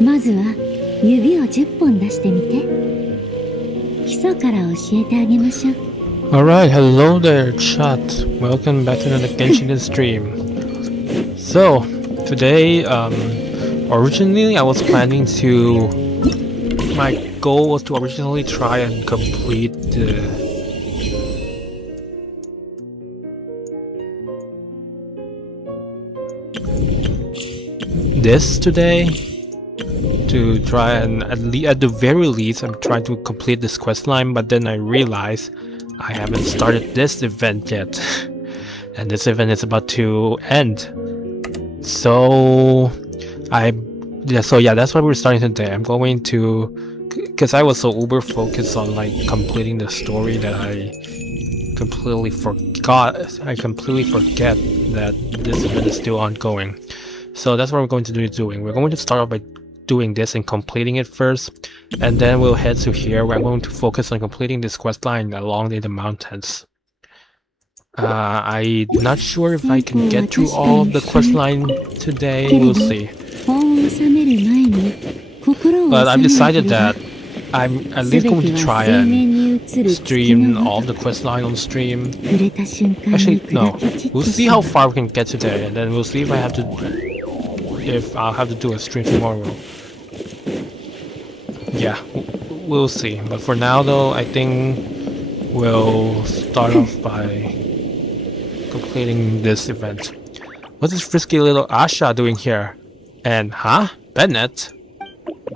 まずは指を10本出してみて。基礎から教えてあげましょう。 Alright, hello there chat. Welcome back to another Genshin stream. So, today, originally I was planning to... My goal was to originally try and complete this today. To try and at the very least I'm trying to complete this quest line, but then I realized I haven't started this event yet and this event is about to end. So that's why we're starting today. I'm going to, because I was so uber focused on like completing the story that I completely forget that this event is still ongoing. So that's what we're going to be doing. We're going to start off by doing this and completing it first, and then we'll head to here where I'm going to focus on completing this quest line along the mountains. I'm not sure if I can get through all of the quest line today, we'll see. But I've decided that I'm at least going to try and stream all of the quest line on stream. Actually, no. We'll see how far we can get today, and then we'll see if I'll have to do a stream tomorrow. Yeah, we'll see. But for now though, I think we'll start off by completing this event. What's this frisky little Asha doing here? And Bennett?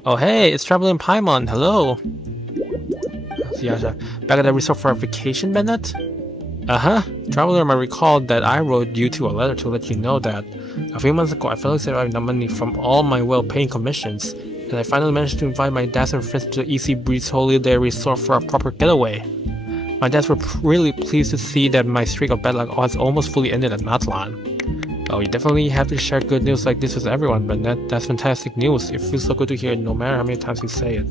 Oh hey, it's Traveling Paimon, hello! See Asha. Back at the resort for a vacation, Bennett? Traveler might recall that I wrote you a letter to let you know that a few months ago I finally saved up enough money from all my well-paying commissions, and I finally managed to invite my dads and friends to the Easy Breeze Holiday Resort for a proper getaway. My dads were really pleased to see that my streak of bad luck has almost fully ended at Matlan. Oh, you definitely have to share good news like this with everyone, but that's fantastic news. It feels so good to hear it no matter how many times you say it.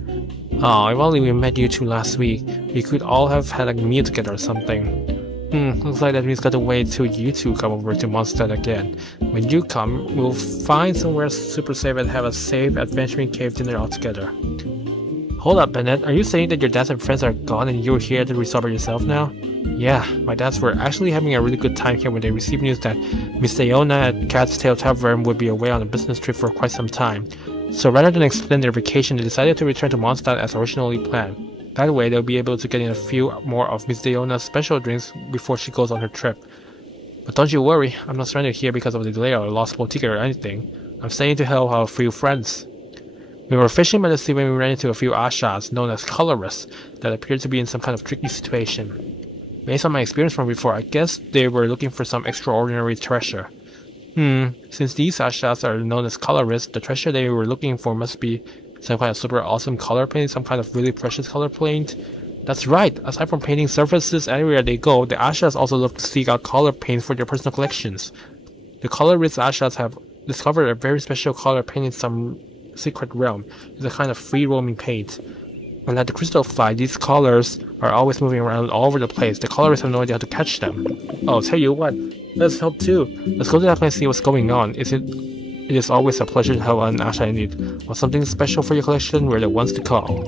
Oh, if only we met you two last week, we could all have had a meal together or something. Looks like that means gotta wait till you two come over to Mondstadt again. When you come, we'll find somewhere super safe and have a safe adventuring cave dinner all together. Hold up, Bennett, are you saying that your dads and friends are gone and you're here at the resort by yourself now? Yeah, my dads were actually having a really good time here when they received news that Miss Leona at Cat's Tail Tavern would be away on a business trip for quite some time. So rather than extend their vacation, they decided to return to Mondstadt as originally planned. That way, they'll be able to get in a few more of Miss Leona's special drinks before she goes on her trip. But don't you worry, I'm not stranded here because of the delay or lost boat ticket or anything. I'm staying to help our few friends. We were fishing by the sea when we ran into a few Ashas, known as colorists, that appeared to be in some kind of tricky situation. Based on my experience from before, I guess they were looking for some extraordinary treasure. Since these Ashas are known as colorists, the treasure they were looking for must be some kind of super awesome color paint, some kind of really precious color paint. That's right, aside from painting surfaces anywhere they go, the Ashas also look to seek out color paints for their personal collections. The colorist Ashas have discovered a very special color paint in some secret realm. It's a kind of free-roaming paint. Unlike the crystal fly, these colors are always moving around all over the place. The colorists have no idea how to catch them. Oh, tell you what, let's help too. Let's go to that place and see what's going on. It is always a pleasure to help an Asha in need. Want something special for your collection? We're the ones to call.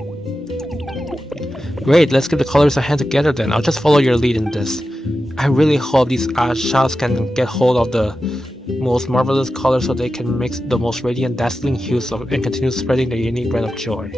Great, let's give the colors a hand together then. I'll just follow your lead in this. I really hope these Ashas can get hold of the most marvelous colors so they can mix the most radiant, dazzling hues and continue spreading their unique brand of joy.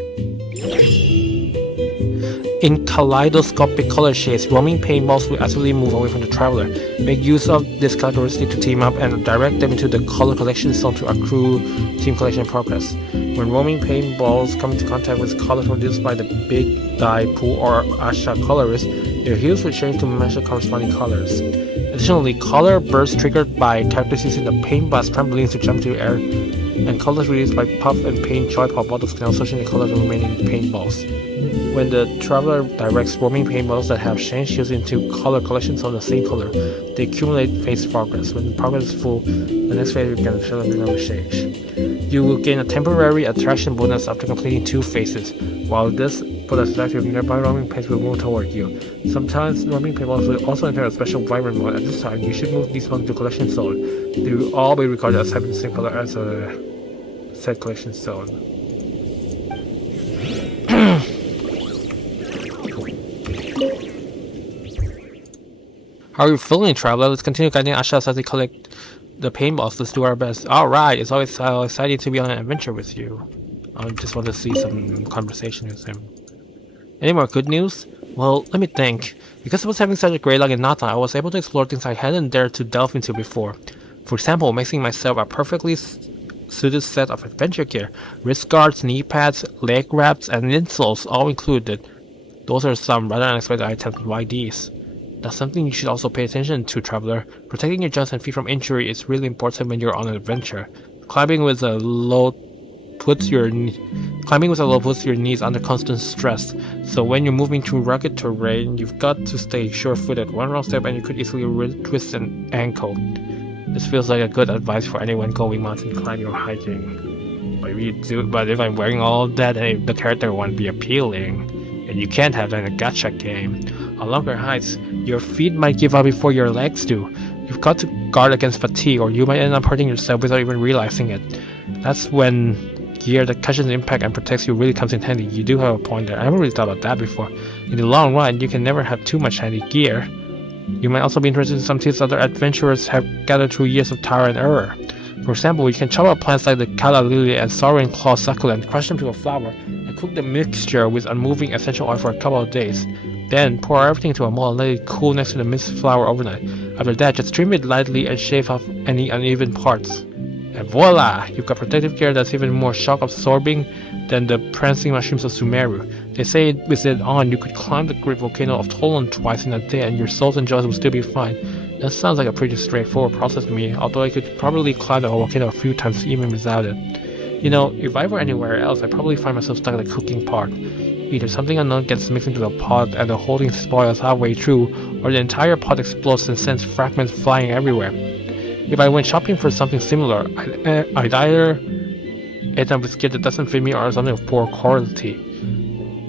In kaleidoscopic color shades, roaming paintballs will actively move away from the traveler. Make use of this characteristic to team up and direct them into the color collection zone to accrue team collection progress. When roaming paintballs come into contact with colors produced by the big die pool or Asha colorist, their hues will change to match the corresponding colors. Additionally, color bursts triggered by characters using the paint blast trampolines to jump through air, and colors released by puff and paint joy pop bottles can also change the colors of remaining paintballs. When the traveler directs roaming paintballs that have changed hues into color collections of the same color, they accumulate phase progress. When the progress is full, the next phase can celebrate another change. You will gain a temporary attraction bonus after completing 2 phases. While this bonus is active, nearby roaming paints will move toward you. Sometimes roaming paintballs will also enter a special vibrant mode. At this time, you should move these ones to collection zone. They will all be regarded as having the same color as a said collection zone. How are you feeling, traveler? Let's continue guiding Asha as they collect the paintballs. Let's do our best. Alright, it's always exciting to be on an adventure with you. I just want to see some conversation with him. Any more good news? Well, let me think. Because I was having such a great luck in Nata, I was able to explore things I hadn't dared to delve into before. For example, making myself a perfectly suited set of adventure gear. Wrist guards, knee pads, leg wraps, and insoles all included. Those are some rather unexpected items, but why these? That's something you should also pay attention to, traveler. Protecting your joints and feet from injury is really important when you're on an adventure. Climbing with a load puts your knees under constant stress. So when you're moving through rugged terrain, you've got to stay sure-footed. One wrong step and you could easily twist an ankle. This feels like a good advice for anyone going mountain climbing or hiking. But if I'm wearing all of that, the character won't be appealing. And you can't have that in a gacha game. On longer hikes, your feet might give out before your legs do. You've got to guard against fatigue, or you might end up hurting yourself without even realizing it. That's when gear that cushions impact and protects you really comes in handy. You do have a point there. I haven't really thought about that before. In the long run, you can never have too much handy gear. You might also be interested in some tips other adventurers have gathered through years of trial and error. For example, you can chop up plants like the Kala Lily and Soaring Claw Succulent, crush them to a flour, and cook the mixture with unmoving essential oil for a couple of days. Then, pour everything into a mold and let it cool next to the mixed flour overnight. After that, just trim it lightly and shave off any uneven parts. And voila! You've got protective gear that's even more shock-absorbing than the prancing mushrooms of Sumeru. They say with it on, you could climb the great volcano of Tolan twice in a day and your souls and joints will still be fine. That sounds like a pretty straightforward process to me, although I could probably climb the volcano a few times even without it. You know, if I were anywhere else, I'd probably find myself stuck at the cooking part. Either something unknown gets mixed into the pot and the whole thing spoils halfway through, or the entire pot explodes and sends fragments flying everywhere. If I went shopping for something similar, I'd either end up with gear that doesn't fit me or something of poor quality.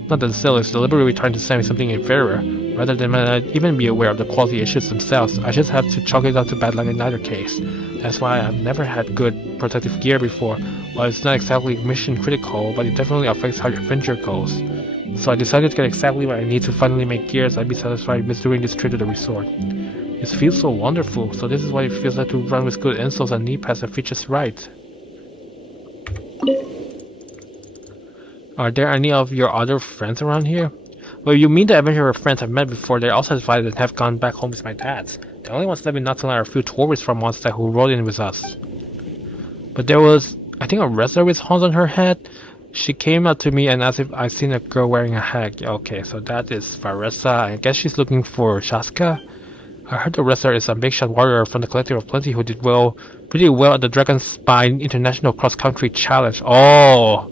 Not that the seller is deliberately trying to sell me something inferior, rather than might not even be aware of the quality issues themselves. I just have to chalk it up to bad luck in either case. That's why I've never had good protective gear before. While it's not exactly mission critical, but it definitely affects how your adventure goes. So I decided to get exactly what I need to finally make gears I'd be satisfied with during this trip to the resort. It feels so wonderful, so this is what it feels like to run with good insoles and knee pads that fit just right. Are there any of your other friends around here? Well, you mean the adventurer friends I've met before, they're also satisfied and have gone back home with my dads. The only ones left in Nathan are a few tourists from Mondstadt who rode in with us. But there was, I think, a wrestler with horns on her head. She came up to me and asked if I'd seen a girl wearing a hat. Okay, so that is Varessa. I guess she's looking for Shaska. I heard the wrestler is a big shot warrior from the Collective of Plenty who did pretty well at the Dragon Spine International Cross Country Challenge. Oh,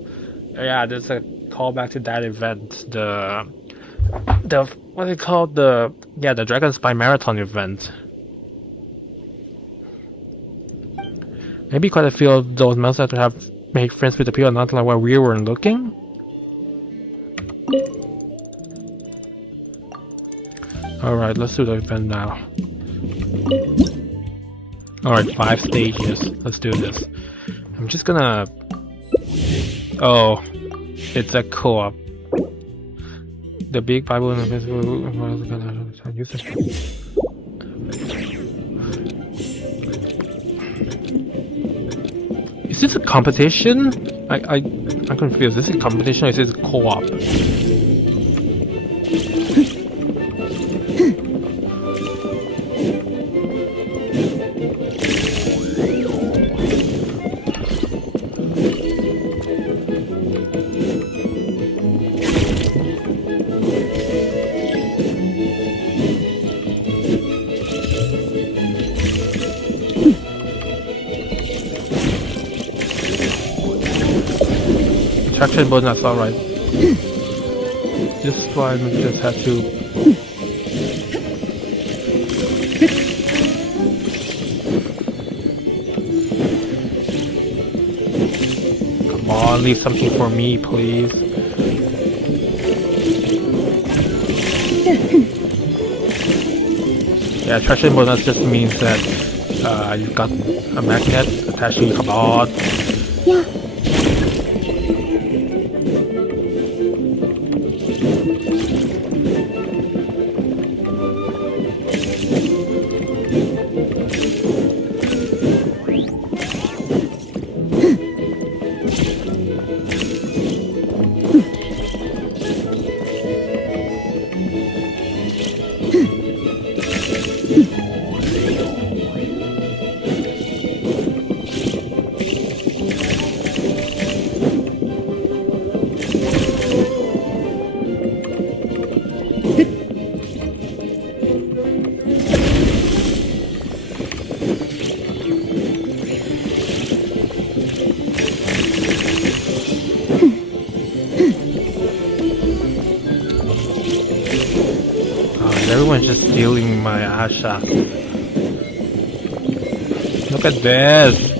yeah, there's a callback to that event. The what they call the Dragon Spine Marathon event. Maybe quite a few of those monsters have made friends with the people not like where we were looking. Alright, let's do the event now. Alright, 5 stages. Let's do this. I'm just gonna... Oh, it's a co-op. The big Bible and the invisible... Is this a competition? I'm confused. Is this a competition or is this a co-op? Traction button, that's alright. This one just has to... Come on, leave something for me, please. Yeah, traction bonus just means that you've got a magnet attached to your cupboard. Yeah. Everyone's just stealing my Asha. Look at this!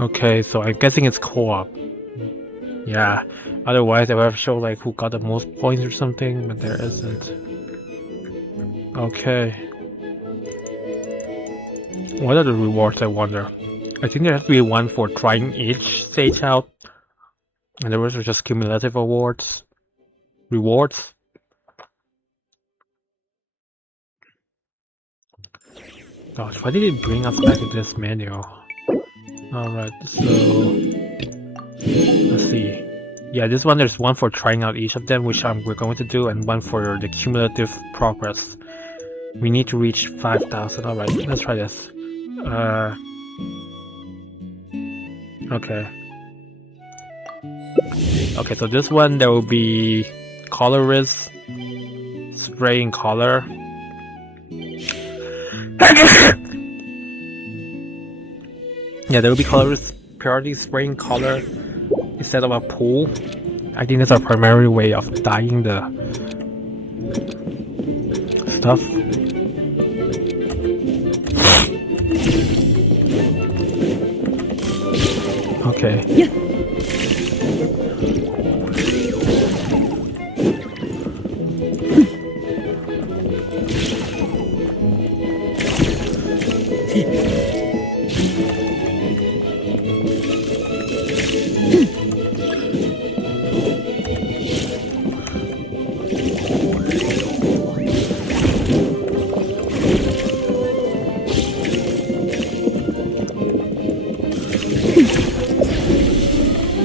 Okay, so I'm guessing it's co-op. Yeah, otherwise I would have shown like who got the most points or something, but there isn't. Okay. What are the rewards, I wonder? I think there has to be one for trying each stage out, and the rest are just cumulative awards. Rewards? Gosh, why did it bring us back to this menu? Alright, so... let's see. Yeah, this one there's one for trying out each of them, which we're going to do, and one for the cumulative progress. We need to reach 5,000. Alright, let's try this. Okay. Okay, so this one there will be colorist, spraying color. Yeah, there will be colorist purely spraying color instead of a pool. I think that's our primary way of dyeing the stuff. Okay. Yeah.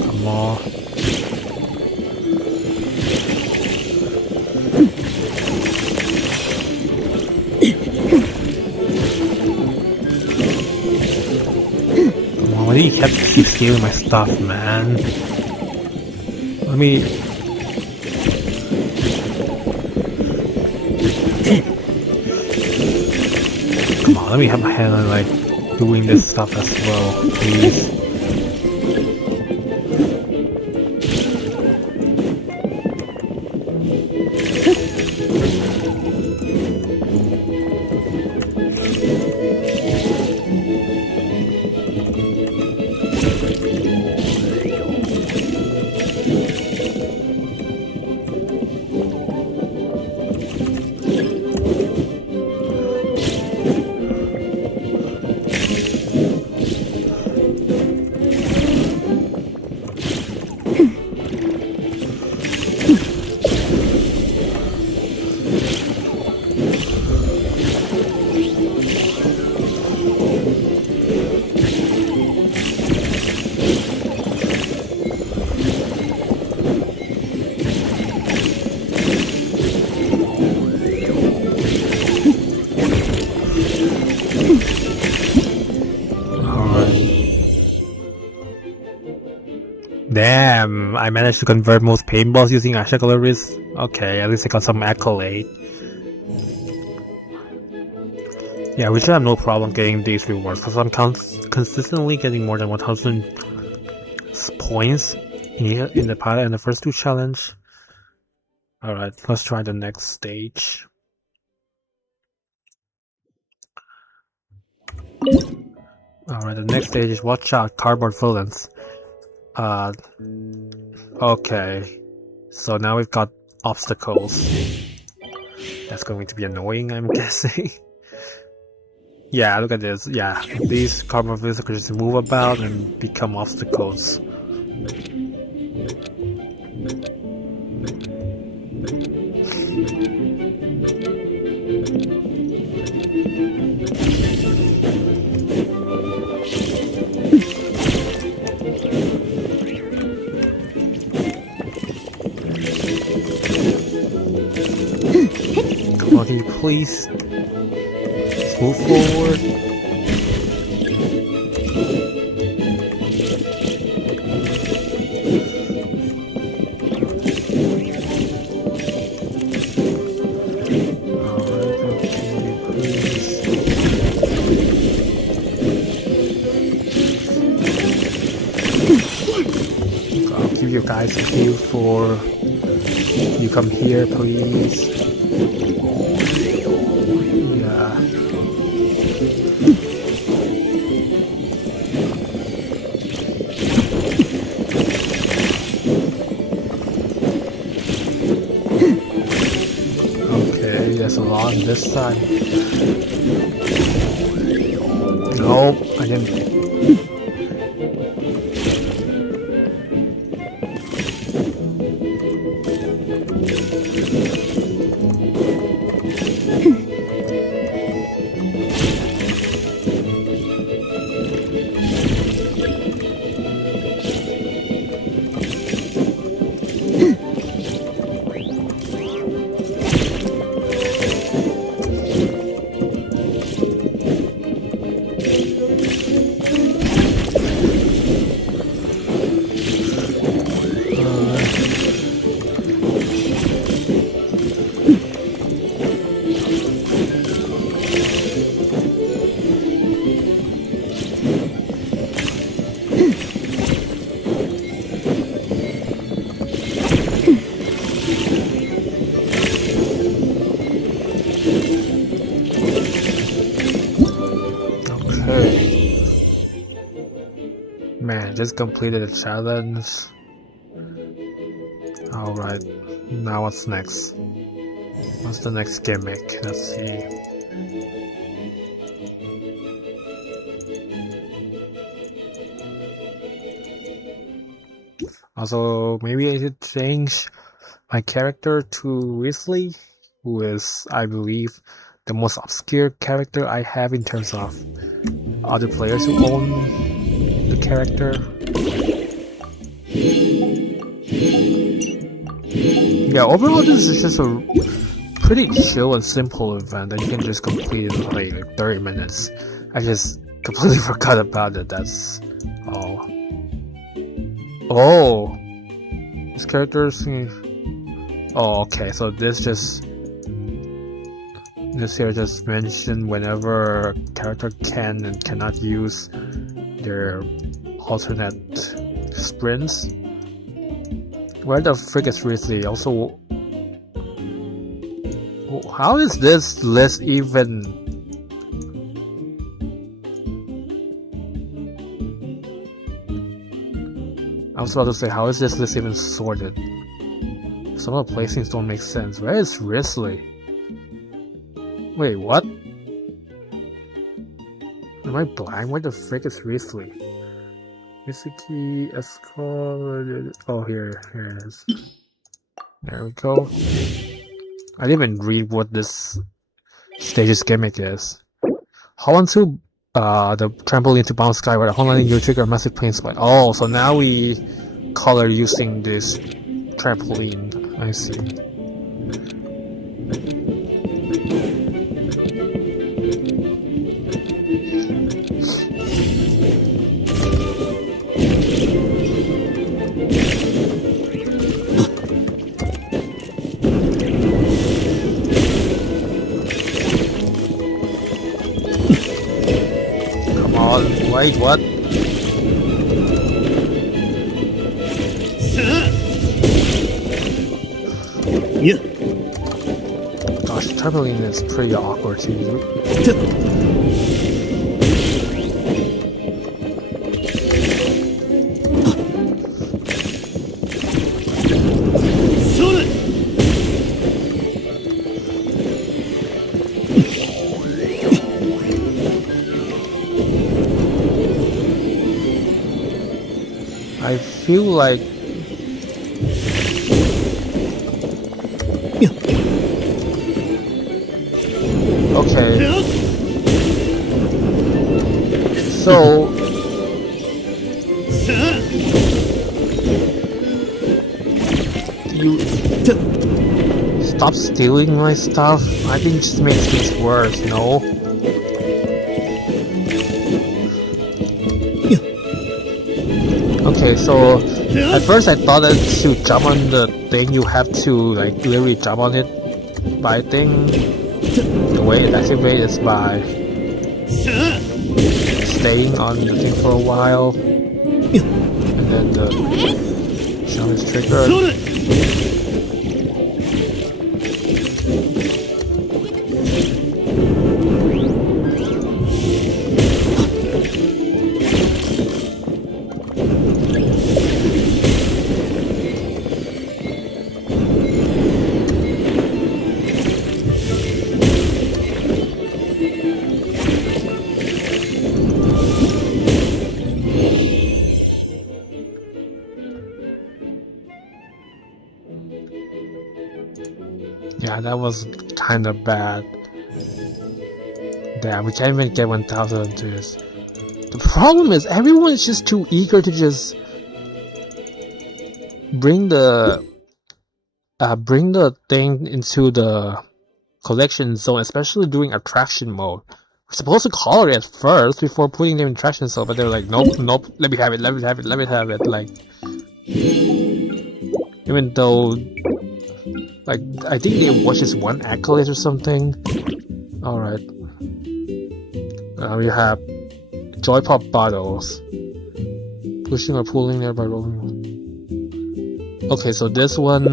Come on. Come on, why do you keep stealing my stuff, man? Let me... Come on, let me have my hand on like doing this stuff as well, please. Damn, I managed to convert most paintballs using Asha colorist. Okay, at least I got some accolade. Yeah, we should have no problem getting these rewards because I'm consistently getting more than 1,000 points in the pilot and the first two challenge. Alright, let's try the next stage. Alright, the next stage is watch out, cardboard villains. Okay. So now we've got obstacles. That's going to be annoying, I'm guessing. Yeah, look at this. Yeah, these cardboard villains can just move about and become obstacles. can you please move forward? You guys queue for you come here, please. Yeah. Okay, there's a lot on this side. Nope, I didn't. Man, just completed a challenge. Alright, now what's next? What's the next gimmick? Let's see. Also, maybe I should change my character to Weasley, who is, I believe, the most obscure character I have in terms of other players who own the character. Yeah, overall this is just a pretty chill and simple event that you can just complete in like 30 minutes. I just completely forgot about it, that's all. Oh! This character's... Oh, okay, so this here just mentioned whenever a character can and cannot use their alternate sprints. Where the frick is Weasley? Also, how is this list even? I was about to say, how is this list even sorted? Some of the placings don't make sense. Where is Weasley? Wait, what? Am I blind? Where the frick is Weasley? Misaki, Escort... Oh, here it is. There we go. I didn't even read what this stage's gimmick is. Hold on to the trampoline to bounce skyward. Hold on, you trigger a massive plane spike. Oh, so now we color using this trampoline. I see. Wait, what? Yeah. Gosh, trampoline is pretty awkward to use. I feel like okay. So you stop stealing my stuff? I think it just makes things worse, no? Okay, so at first I thought that to jump on the thing you have to like literally jump on it, but I think the way it activates is by staying on the thing for a while, and then the jump is triggered. Yeah, that was kind of bad. Damn, we can't even get 1,000 into this. The problem is everyone is just too eager to just bring the thing into the collection zone, especially during attraction mode. We're supposed to color it first before putting them in attraction zone, but they're like, nope, let me have it, let me have it, let me have it. Like, even though, like, I think they watch just one accolade or something. Alright. We have Joy Pop bottles. Pushing or pulling there by rolling. Okay, so this one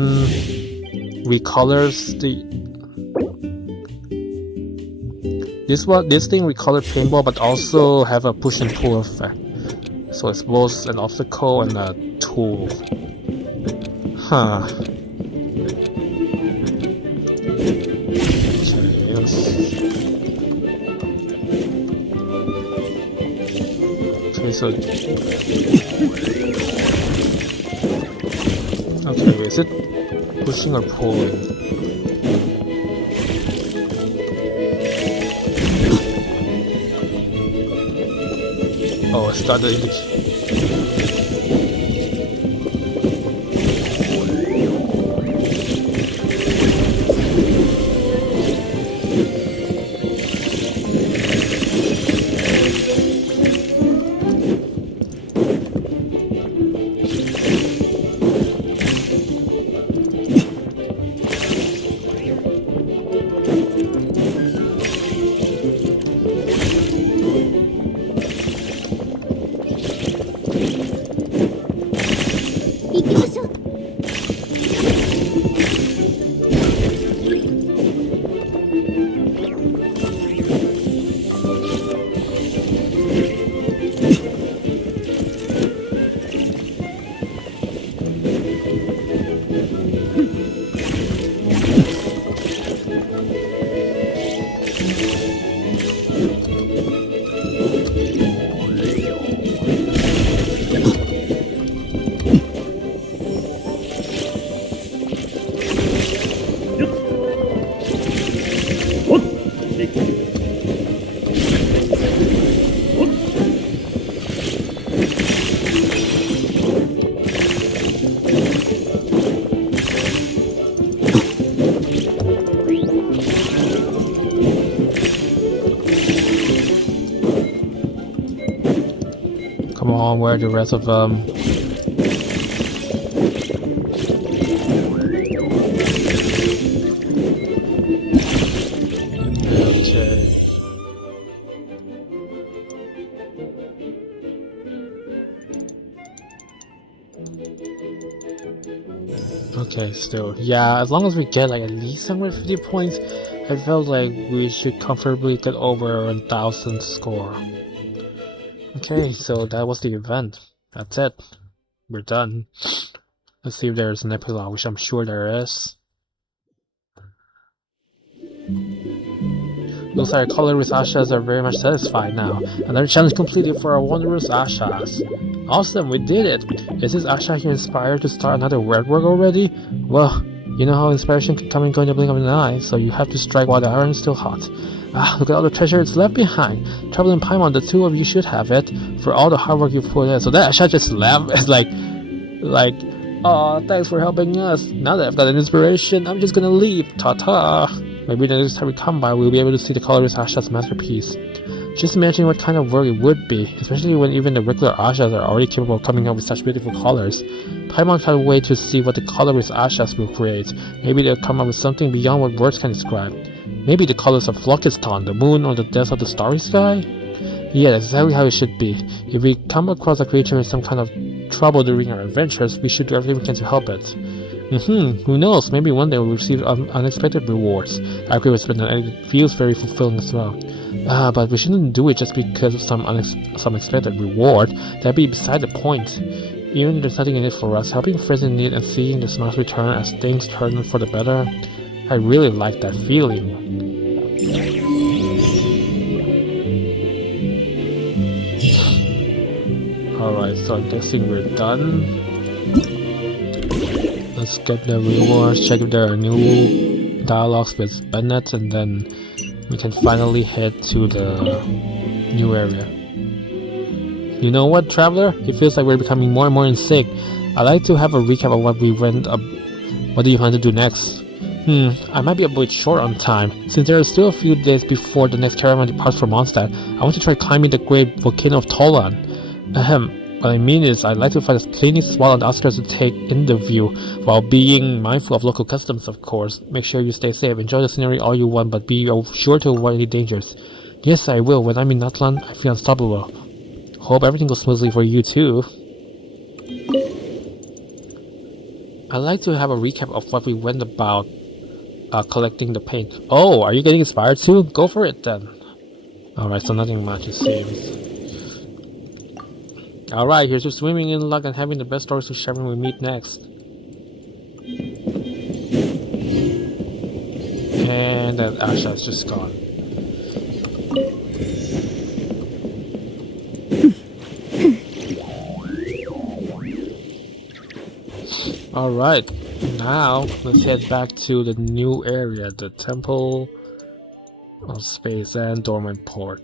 recolors the. This thing recolor paintball, but also have a push and pull effect. So it's both an obstacle and a tool. Huh. Okay, so okay, is it pushing or pulling? Oh, it's not the indication. Come on, where are the rest of them? Okay. Okay, still. Yeah, as long as we get like at least 750 points, I felt like we should comfortably get over 1,000 score. Okay, so that was the event. That's it. We're done. Let's see if there's an epilogue, which I'm sure there is. Looks like our colorless Ashas are very much satisfied now. Another challenge completed for our wondrous Ashas. Awesome, we did it! Is this Asha here inspired to start another word work already? Well, you know how inspiration can come and go in the blink of an eye, so you have to strike while the iron is still hot. Ah, look at all the treasure it's left behind. Trouble in Paimon, the two of you should have it, for all the hard work you've put in. So that Asha just left. It's like, Aw, thanks for helping us. Now that I've got an inspiration, I'm just gonna leave. Ta-ta. Maybe the next time we come by, we'll be able to see the colorist Asha's masterpiece. Just imagine what kind of work it would be, especially when even the regular Ashas are already capable of coming up with such beautiful colors. Paimon can't wait to see what the colorist Ashas will create. Maybe they'll come up with something beyond what words can describe. Maybe the colors of Phlogiston, the moon, or the depths of the starry sky? Yeah, that's exactly how it should be. If we come across a creature in some kind of trouble during our adventures, we should do everything we can to help it. Who knows, maybe one day we'll receive unexpected rewards. I agree with Spinner, and it feels very fulfilling as well. But we shouldn't do it just because of some expected reward. That'd be beside the point. Even if there's nothing in it for us, helping friends in need and seeing the smiles return as things turn for the better, I really like that feeling. Alright, so I'm guessing we're done. Let's get the rewards, check if there are new dialogues with Bennett, and then we can finally head to the new area. You know what, Traveler? It feels like we're becoming more and more in sync. I'd like to have a recap of what we went up. What do you plan to do next? I might be a bit short on time. Since there are still a few days before the next caravan departs for Mondstadt, I want to try climbing the great volcano of Tolan. What I mean is, I'd like to find a cleaning spot on the outskirts to take in the view, while being mindful of local customs, of course. Make sure you stay safe, enjoy the scenery all you want, but be sure to avoid any dangers. Yes, I will. When I'm in Natlan, I feel unstoppable. Hope everything goes smoothly for you, too. I'd like to have a recap of what we went about collecting the paint. Oh, are you getting inspired too? Go for it, then. Alright, so nothing much, it seems. Alright, here's to swimming in luck and having the best stories to share when we meet next. And then Asha's just gone. Alright, now let's head back to the new area, the Temple of Space and Dormant Port.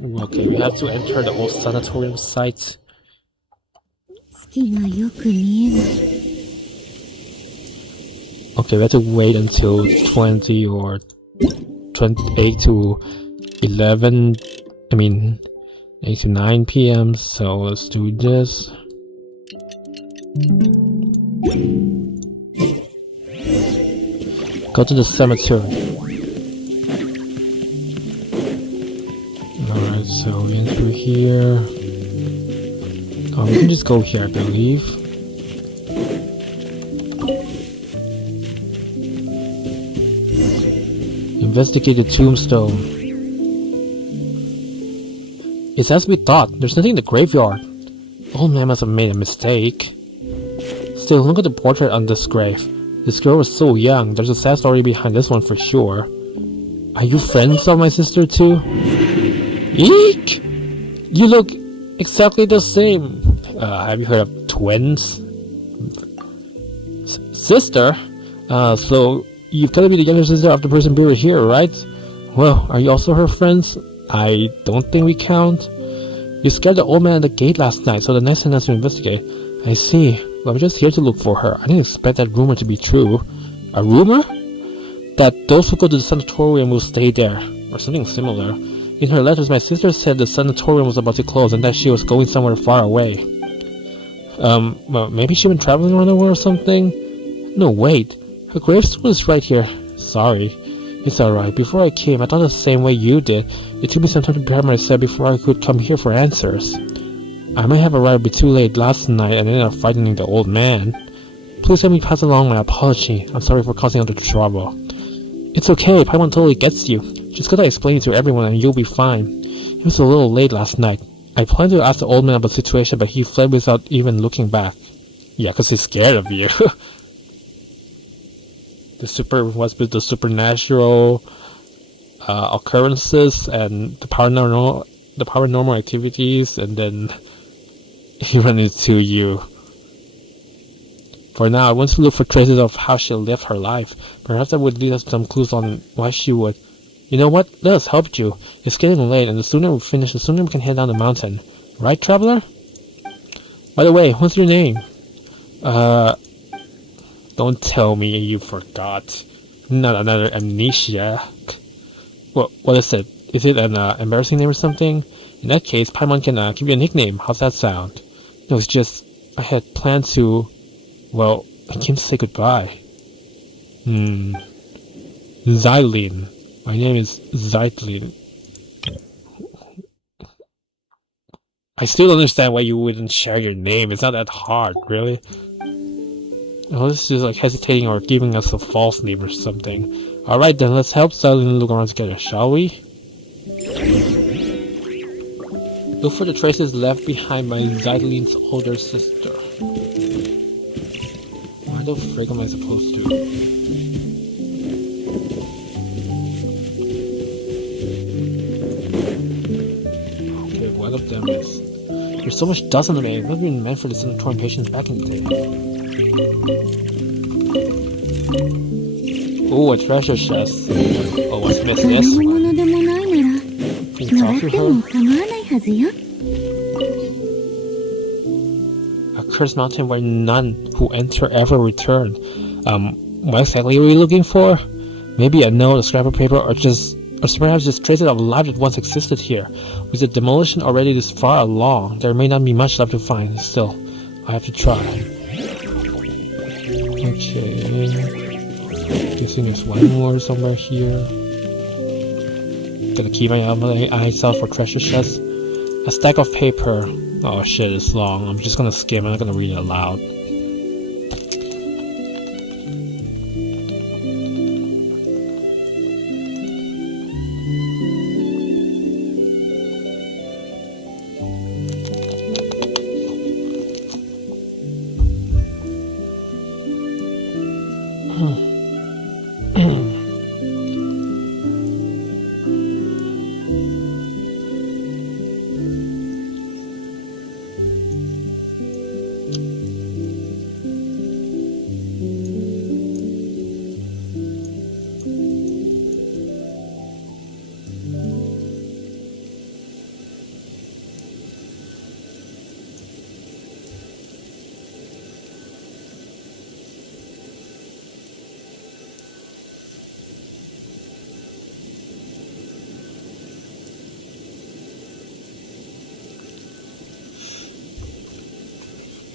Okay, we have to enter the old sanatorium site. Okay, we have to wait until 20 or 28 to 11, 8 to 9 p.m. So let's do this. Go to the cemetery. Alright, so in through here. Oh, we can just go here, I believe. Investigate the tombstone. It's as we thought. There's nothing in the graveyard. Old man must have made a mistake. Still, look at the portrait on this grave. This girl was so young. There's a sad story behind this one for sure. Are you friends of my sister too? Eek! You look exactly the same. Have you heard of twins? Sister? So you've got to be the younger sister of the person buried here, right? Well, are you also her friends? I don't think we count. You scared the old man at the gate last night, so the next sent us to investigate. I see. Well, I'm just here to look for her. I didn't expect that rumor to be true. A rumor? That those who go to the sanatorium will stay there, or something similar. In her letters, my sister said the sanatorium was about to close and that she was going somewhere far away. Well, maybe she went traveling around the world or something? No, wait. Her gravestone is right here. Sorry. It's alright. Before I came, I thought the same way you did. It took me some time to prepare myself before I could come here for answers. I might have arrived a bit too late last night and ended up fighting the old man. Please let me pass along my apology. I'm sorry for causing other trouble. It's okay. Paimon totally gets you. Just gotta explain it to everyone and you'll be fine. It was a little late last night. I planned to ask the old man about the situation, but he fled without even looking back. Yeah, cause he's scared of you. The supernatural occurrences and the paranormal activities, and then he ran into you. For now, I want to look for traces of how she lived her life. Perhaps that would lead us to some clues on why she would. You know what? Let us help you. It's getting late, and the sooner we finish, the sooner we can head down the mountain. Right, traveler? By the way, what's your name? Don't tell me you forgot. Not another amnesia. What is it? Is it an embarrassing name or something? In that case, Paimon can give you a nickname. How's that sound? No, it's just, I had planned to, well, I came to say goodbye. Xylene. My name is Xylene. I still don't understand why you wouldn't share your name. It's not that hard, really. Oh, this is like hesitating or giving us a false name or something. Alright then, let's help Xylene look around together, shall we? Look for the traces left behind by Xylene's older sister. Where the frick am I supposed to? Okay, one of them is... There's so much dust on the way. It must have been meant for the sanatorium patients back in the day. Oh, a treasure chest. Oh, what's missing this one? Can you talk to her? A cursed mountain where none who enter ever return. What exactly are we looking for? Maybe a note, a scrap of paper, or perhaps just traces of life that once existed here. With the demolition already this far along, there may not be much left to find. Still, I have to try. Okay. Guessing there's one more somewhere here. Gonna keep my eyes out for treasure chests. A stack of paper. Oh shit, it's long. I'm just gonna skim. I'm not gonna read it aloud.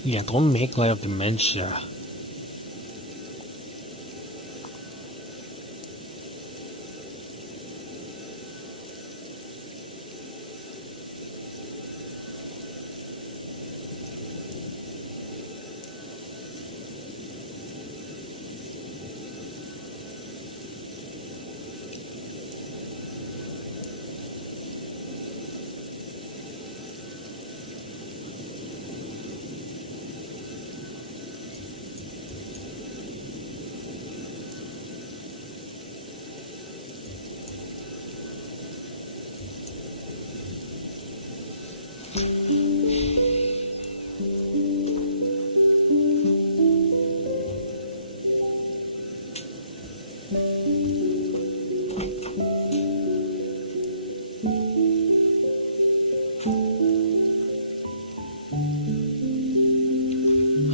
Yeah, don't make light of dementia.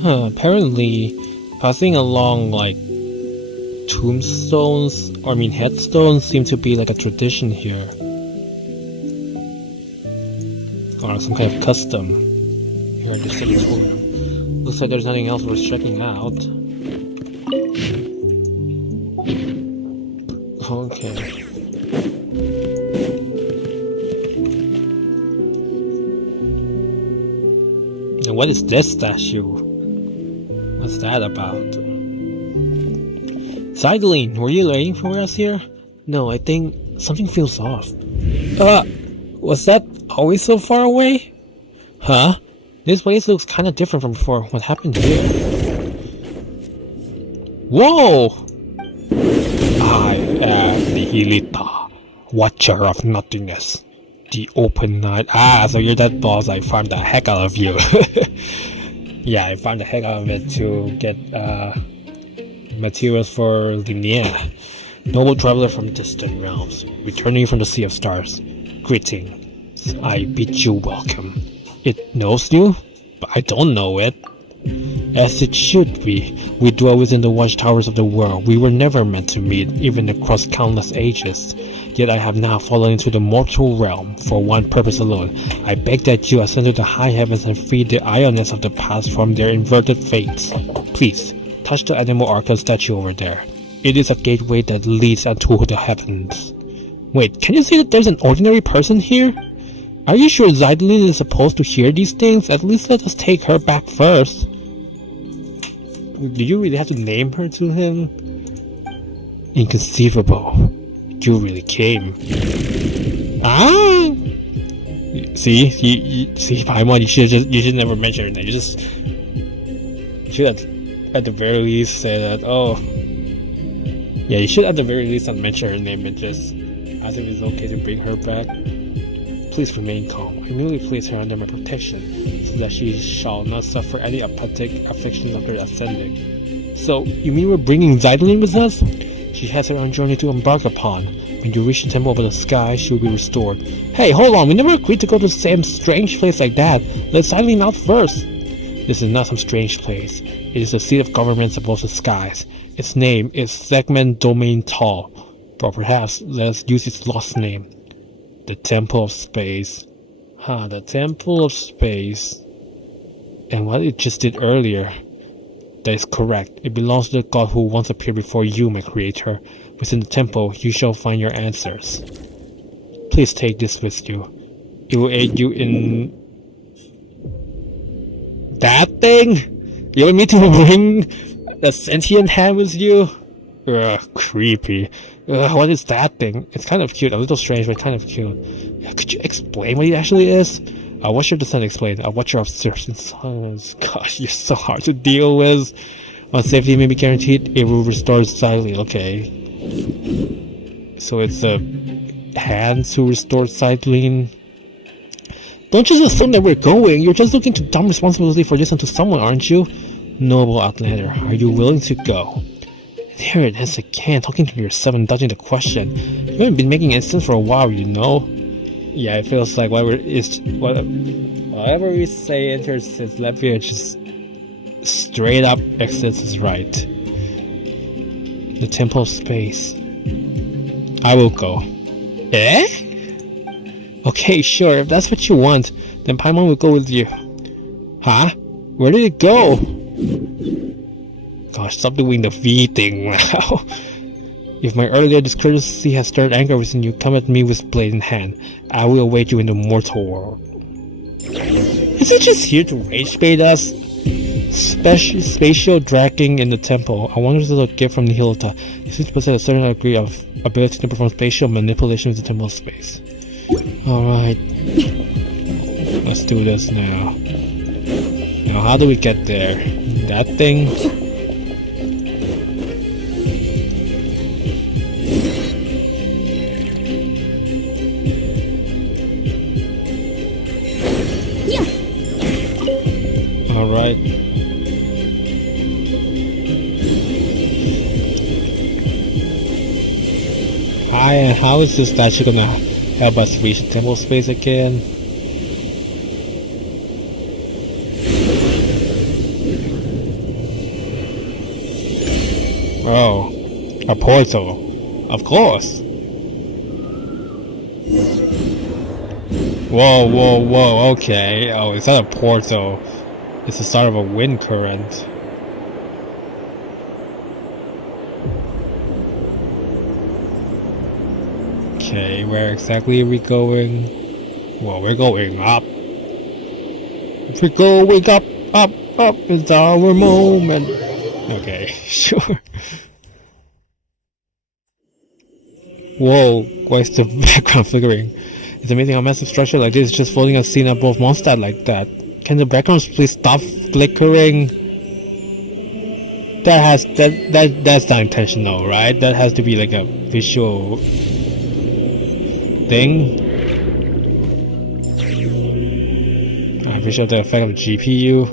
Apparently, passing along like tombstones, or headstones, seem to be like a tradition here. Or some kind of custom here in the sanatorium. Looks like there's nothing else worth checking out. Okay. And what is this statue? What's that about? Xylene, were you waiting for us here? No, I think something feels off. Was that always so far away? Huh? This place looks kinda different from before. What happened here? Whoa! I am the Hilita, Watcher of Nothingness. The Open Night. Ah, so you're that boss I farmed the heck out of you. Yeah, I farmed the heck out of it to get materials for Linnea. Noble traveler from distant realms, returning from the Sea of Stars. Greetings. I bid you welcome. It knows you, but I don't know it. As it should be. We dwell within the watchtowers of the world. We were never meant to meet, even across countless ages. Yet I have now fallen into the mortal realm for one purpose alone. I beg that you ascend to the high heavens and free the Ionests of the past from their inverted fates. Please, touch the animal archon statue over there. It is a gateway that leads unto the heavens. Wait, can you say that there's an ordinary person here? Are you sure Zydelin is supposed to hear these things? At least let us take her back first. Do you really have to name her to him? Inconceivable. You really came. Ah! See, see, Paimon, you should never mention her name. You should have, at the very least, say that. Oh, yeah, you should at the very least not mention her name and just ask if it's okay to bring her back. Please remain calm. I merely place her under my protection, so that she shall not suffer any apathic afflictions after ascending. So, you mean we're bringing Zydelin with us? She has her own journey to embark upon. When you reach the temple over the sky, she will be restored. Hey, hold on, we never agreed to go to the same strange place like that. Let Zydelin out first. This is not some strange place. It is the seat of governments above the skies. Its name is Segment Domain Tal. Or perhaps let us use its lost name. The Temple of Space. The Temple of Space. And what it just did earlier. That is correct. It belongs to the god who once appeared before you, my creator. Within the temple, you shall find your answers. Please take this with you. It will aid you in... That thing? You want me to bring a sentient hand with you? Creepy. What is that thing? It's kind of cute, a little strange, but kind of cute. Could you explain what it actually is? I'll watch your descent explain. I'll watch your observation silence. Gosh, you're so hard to deal with. While safety may be guaranteed, it will restore silently. Okay. So it's a hand to restore Zydelin. Don't just assume that we're going. You're just looking to dump responsibility for this onto someone, aren't you? Noble Outlander, are you willing to go? There it is again, talking to yourself and dodging the question. You haven't been making any sense for a while, you know? Yeah, it feels like whatever we say enters his left ear, just straight up exits his right. The Temple of Space. I will go. Eh? Okay, sure, if that's what you want, then Paimon will go with you. Huh? Where did it go? Gosh, stop doing the V thing now. If my earlier discourtesy has stirred anger within you, come at me with blade in hand. I will await you in the mortal world. Is it just here to rage bait us? Spatial dragging in the temple. I wonder if this is a gift from Nihilota. It seems to possess a certain degree of ability to perform spatial manipulation with the temple space. Alright. Let's do this now. Now, how do we get there? That thing? Alright. Hi, and how is this statue gonna help us reach the temple space again? Oh, a portal. Of course. Whoa, okay. Oh, it's not a portal. It's the start of a wind current. Okay, where exactly are we going? Well, we're going up. We're going up, it's our moment. Okay, sure. Whoa, why is the background flickering? It's amazing how massive structure like this is just floating a scene above Mondstadt like that. Can the background please stop flickering? That's not intentional, right? That has to be like a visual thing. I'm pretty sure the effect of the GPU.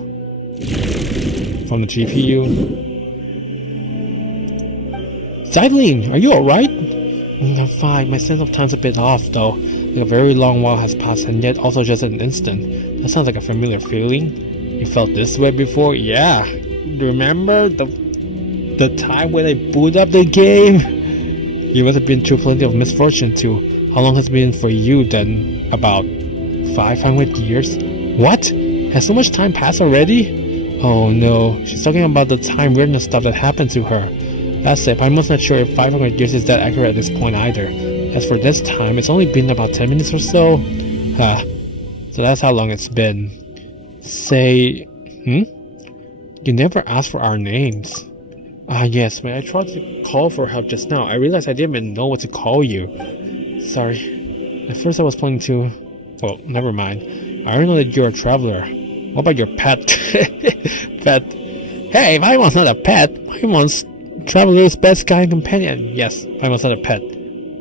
From the GPU. Zydelin, are you alright? I'm fine. My sense of time's a bit off though. Like a very long while has passed, and yet also just an instant. That sounds like a familiar feeling. You felt this way before? Yeah. Remember the time when I booted up the game? You must have been through plenty of misfortune too. How long has it been for you then? About 500 years? What? Has so much time passed already? Oh no, she's talking about the time weirdness stuff that happened to her. That's it, I'm not sure if 500 years is that accurate at this point either. As for this time, it's only been about 10 minutes or so. So that's how long it's been. Say, You never asked for our names. Yes, when I tried to call for help just now, I realized I didn't even know what to call you. Sorry. At first I was planning to... Well, never mind. I already know that you're a traveler. What about your pet? Pet? Hey, Paimon's not a pet. Paimon's traveler's best guide companion. Yes, Paimon's not a pet.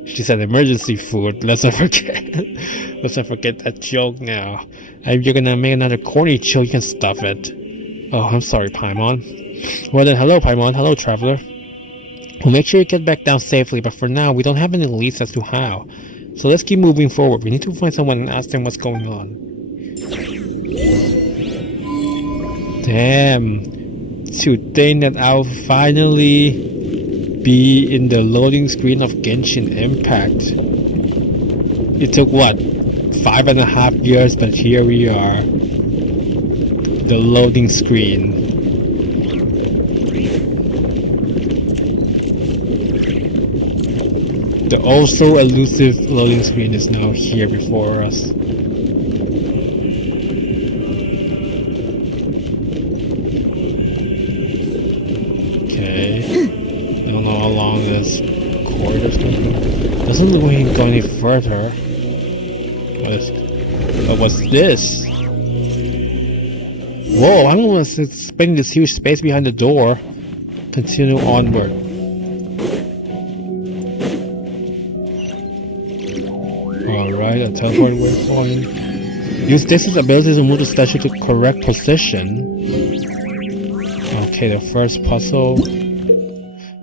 She said emergency food. Let's not forget. Let's not forget that joke now. If you're gonna make another corny joke, you can stuff it. Oh, I'm sorry, Paimon. Well then, hello, Paimon. Hello, traveler. We'll make sure you get back down safely, but for now, we don't have any leads as to how. So let's keep moving forward. We need to find someone and ask them what's going on. Damn. To think that I'll finally be in the loading screen of Genshin Impact. It took what? 5.5 years, but here we are. The loading screen. The also elusive loading screen is now here before us. Okay. I don't know how long this corridor's going to go. Doesn't look like we can go any further. What's this? Whoa, I'm almost expecting this huge space behind the door. Continue onward. Alright, a teleport waypoint. Use Dix's ability to move the statue to correct position. Okay, the first puzzle.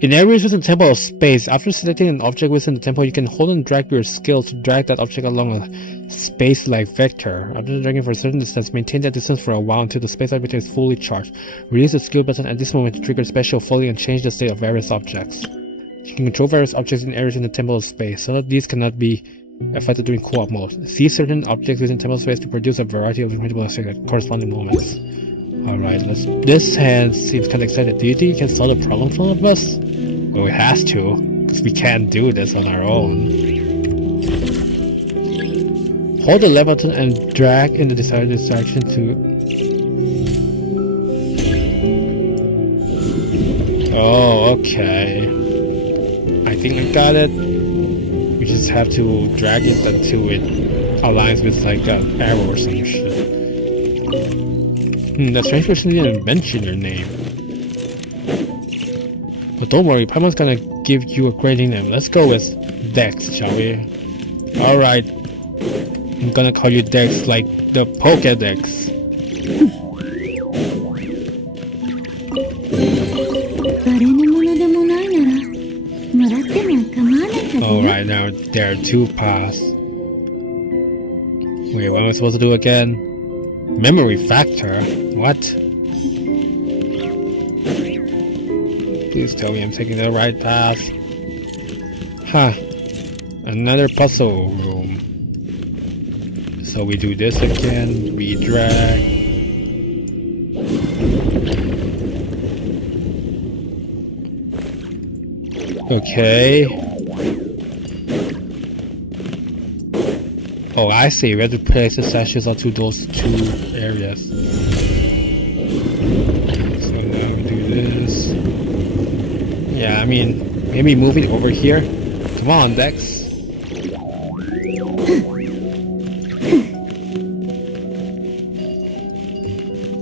In areas within the Temple of Space, after selecting an object within the temple, you can hold and drag your skill to drag that object along a space-like vector. After dragging for a certain distance, maintain that distance for a while until the space-like vector is fully charged. Release the skill button at this moment to trigger special folding and change the state of various objects. You can control various objects in areas in the Temple of Space, so that these cannot be affected during co-op mode. See certain objects within Temple of Space to produce a variety of incredible effects at corresponding moments. Alright, this hand seems kinda excited. Do you think you can solve the problem in front of us? Well, it has to, because we can't do this on our own. Hold the left button and drag in the desired direction to... Oh, okay. I think I got it. We just have to drag it until it aligns with like an arrow or some shit. The strange person didn't mention your name. But don't worry, Paimon's gonna give you a great name. Let's go with Dex, shall we? Alright. I'm gonna call you Dex like the Pokédex. Alright, now there are two paths. Wait, what am I supposed to do again? Memory factor? What? Please tell me I'm taking the right path. Huh. Another puzzle room. So we do this again, redrag. Okay. Oh, I see. We have to place the statues onto those two areas. So now we do this. Yeah, I mean, maybe moving over here. Come on, Dex.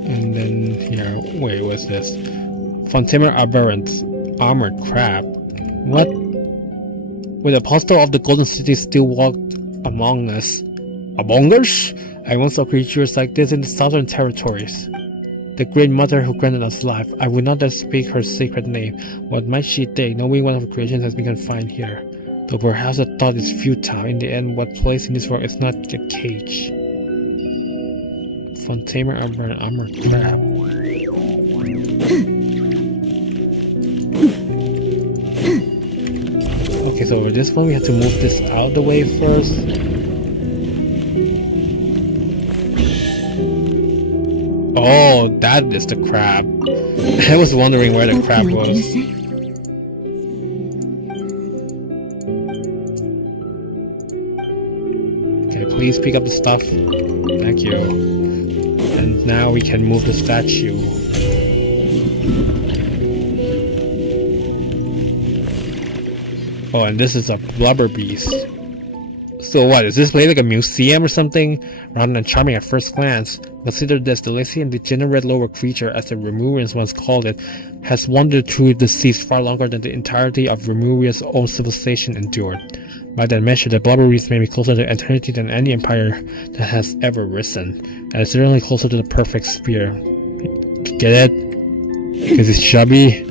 And then here, wait, what's this? Fontamer Aberrant, Armored Crab. What? When the apostle of the Golden City still walked among us. Among us? I once saw creatures like this in the southern territories. The Great Mother who granted us life. I would not dare speak her sacred name. What might she think, knowing one of her creations has been confined here? Though perhaps the thought is futile. In the end, what place in this world is not a cage? Fun tamer armor and armor crab. Okay, so for this one we have to move this out of the way first. Oh, that is the crab. I was wondering where the crab was. Okay, please pick up the stuff. Thank you. And now we can move the statue. Oh, and this is a blubber beast. So what, is this place like a museum or something? Rather than charming at first glance, consider this: the lazy and degenerate lower creature, as the Remurians once called it, has wandered through the seas far longer than the entirety of Remuria's own civilization endured. By that measure, the blubber beast may be closer to eternity than any empire that has ever risen, and is certainly closer to the perfect sphere. Get it? Because it's chubby?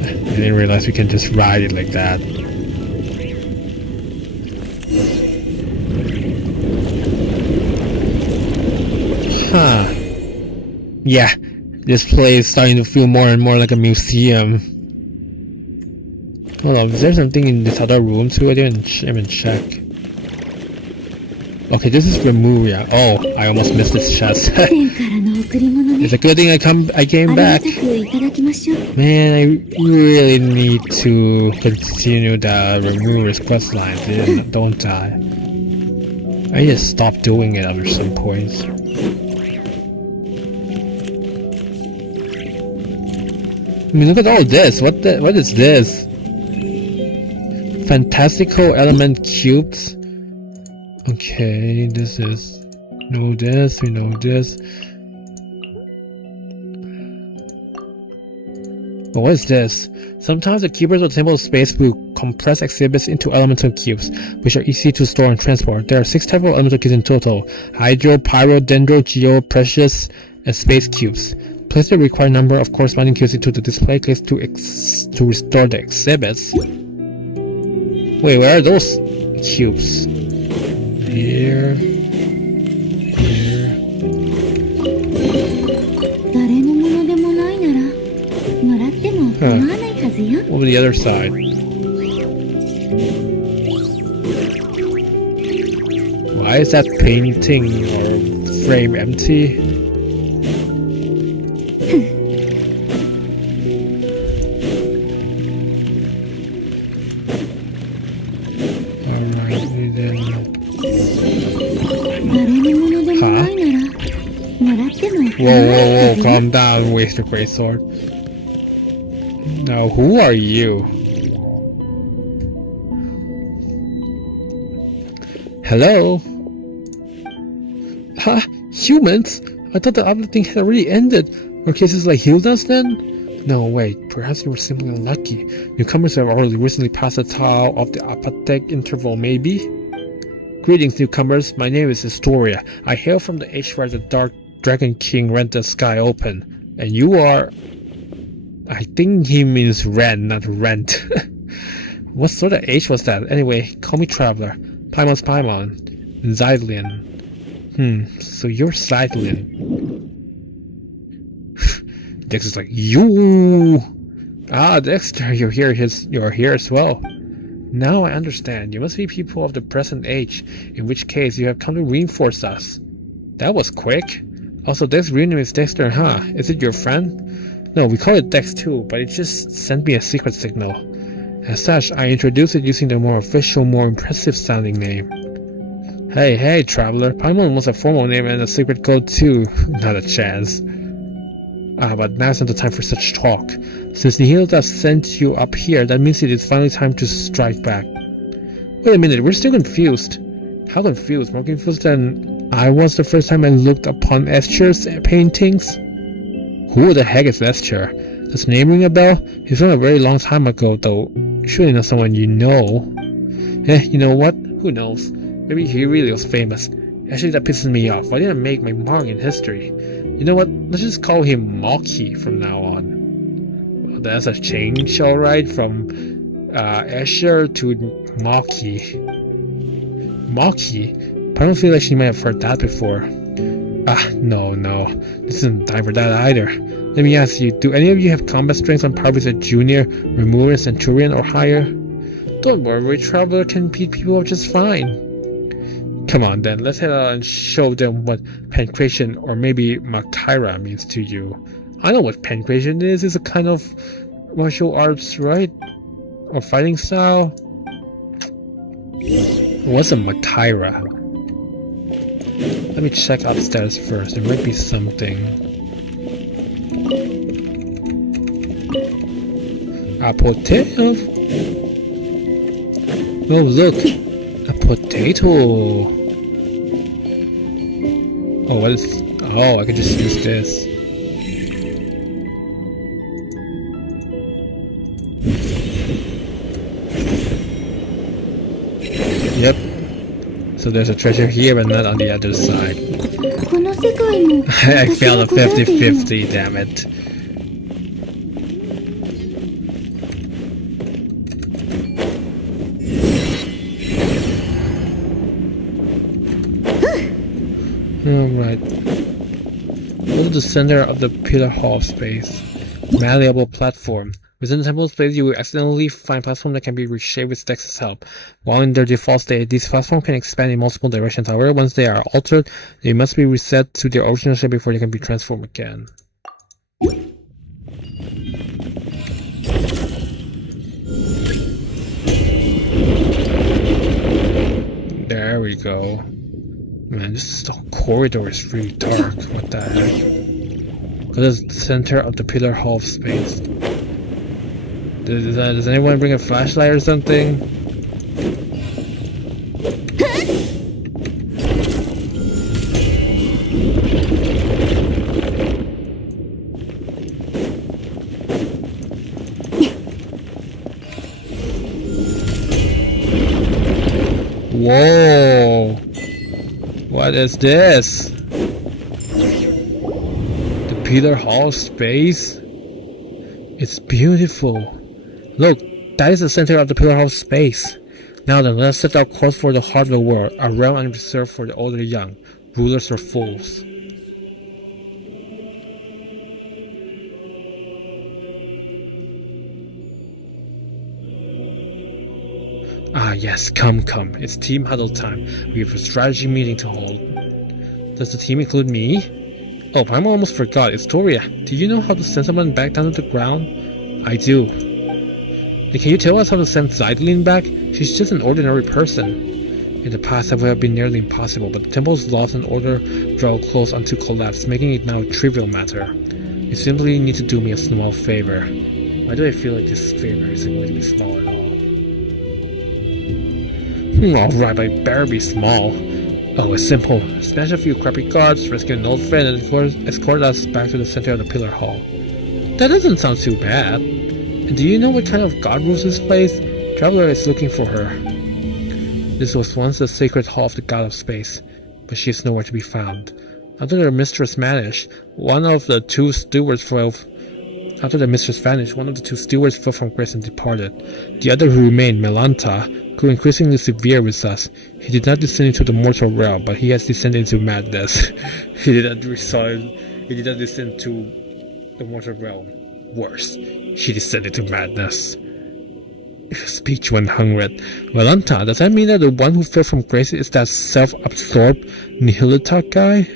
I didn't realize we can just ride it like that. Huh. Yeah, this place is starting to feel more and more like a museum. Hold on, is there something in this other room too? I didn't even check. Okay, this is Remuria. Oh, I almost missed this chest. It's a good thing I came back. Man, I really need to continue the Remuria's questline, don't I? I need to stop doing it after some points. I mean, look at all this. What is this? Fantastical element cubes. Okay, this is... know this, we know this. But what is this? Sometimes the keepers of the Temple of Space will compress exhibits into elemental cubes, which are easy to store and transport. There are 6 types of elemental cubes in total: Hydro, Pyro, Dendro, Geo, Precious, and Space cubes. Place the required number of corresponding cubes into the display case to restore the exhibits. Wait, where are those cubes? Here. Here. Huh. Over the other side. Why is that painting or frame empty? Whoa, calm down, waste your great sword. Now, who are you? Hello? Huh? Humans? I thought the other thing had already ended. Were cases like Hilda's then? No, wait, perhaps you were simply unlucky. Newcomers have already recently passed the tau of the apathetic interval, maybe? Greetings, newcomers. My name is Historia. I hail from the age where the Dark Dragon King rent the sky open. And you are... I think he means rent, not rent. What sort of age was that? Anyway, call me Traveler. Paimon's Paimon. Zylian. So you're Zylian. Dexter's like, you! Ah, Dexter, you're here as well. Now I understand. You must be people of the present age, in which case you have come to reinforce us. That was quick. Also, Dex's real name is Dexter, huh? Is it your friend? No, we call it Dex too, but it just sent me a secret signal. As such, I introduced it using the more official, more impressive sounding name. Hey, Traveler. Paimon wants a formal name and a secret code too. Not a chance. But now's not the time for such talk. Since Nihilda sent you up here, that means it is finally time to strike back. Wait a minute, we're still confused. How confused? More confused than I was the first time I looked upon Esther's paintings? Who the heck is Esther? Does his name ring a bell? He's from a very long time ago, though. Surely not someone you know. You know what? Who knows? Maybe he really was famous. Actually, that pisses me off. Why didn't I make my mark in history? You know what? Let's just call him Maki from now on. Well, that's a change, alright, from Asher to Maki. Maki? I don't feel like she might have heard that before. No. This isn't time for that either. Let me ask you, do any of you have combat strength on par with a junior, remover, centurion, or higher? Don't worry, Traveler can beat people up just fine. Come on then, let's head out and show them what pancreation or maybe Makaira means to you. I know what pancreation is. It's a kind of martial arts, right? Or fighting style? What's a Makaira? Let me check upstairs first. There might be something. A potato? Oh look! A potato! Oh, what is... Oh, I could just use this. Yep. So there's a treasure here, but not on the other side. I failed a 50-50, damn it. Alright. Go to the center of the pillar hall space. Malleable platform. Within the temple space, you will accidentally find platforms that can be reshaped with Dex's help. While in their default state, these platforms can expand in multiple directions. However, once they are altered, they must be reset to their original shape before they can be transformed again. There we go. Man, this whole corridor is really dark. What the heck? Go to the center of the pillar hall space. Does anyone bring a flashlight or something? Whoa! What is this? The pillar hall space? It's beautiful. Look, that is the center of the pillar hall space. Now then, let us set our course for the heart of the world, a realm unreserved for the old or the young, rulers or fools. Ah yes, come. It's team huddle time. We have a strategy meeting to hold. Does the team include me? Oh, I almost forgot. It's Toria. Do you know how to send someone back down to the ground? I do. And can you tell us how to send Zydeline back? She's just an ordinary person. In the past, that would have been nearly impossible, but the temple's laws and order draw close unto collapse, making it now a trivial matter. You simply need to do me a small favor. Why do I feel like this favor isn't going to be small at all? Alright, but it better be small. Oh, it's simple. Smash a few crappy guards, rescue an old friend, and escort us back to the center of the pillar hall. That doesn't sound too bad. And do you know what kind of god rules this place? Traveler is looking for her. This was once the sacred hall of the god of space, but she is nowhere to be found. After their mistress vanished, one of the two stewards fell from grace and departed. The other who remained, Melanta, grew increasingly severe with us. He did not descend into the mortal realm, but he has descended into madness. He did not descend to the mortal realm. Worse, he descended to madness. Speech when hungry. Melanta, does that mean that the one who fell from grace is that self-absorbed Nihilita guy?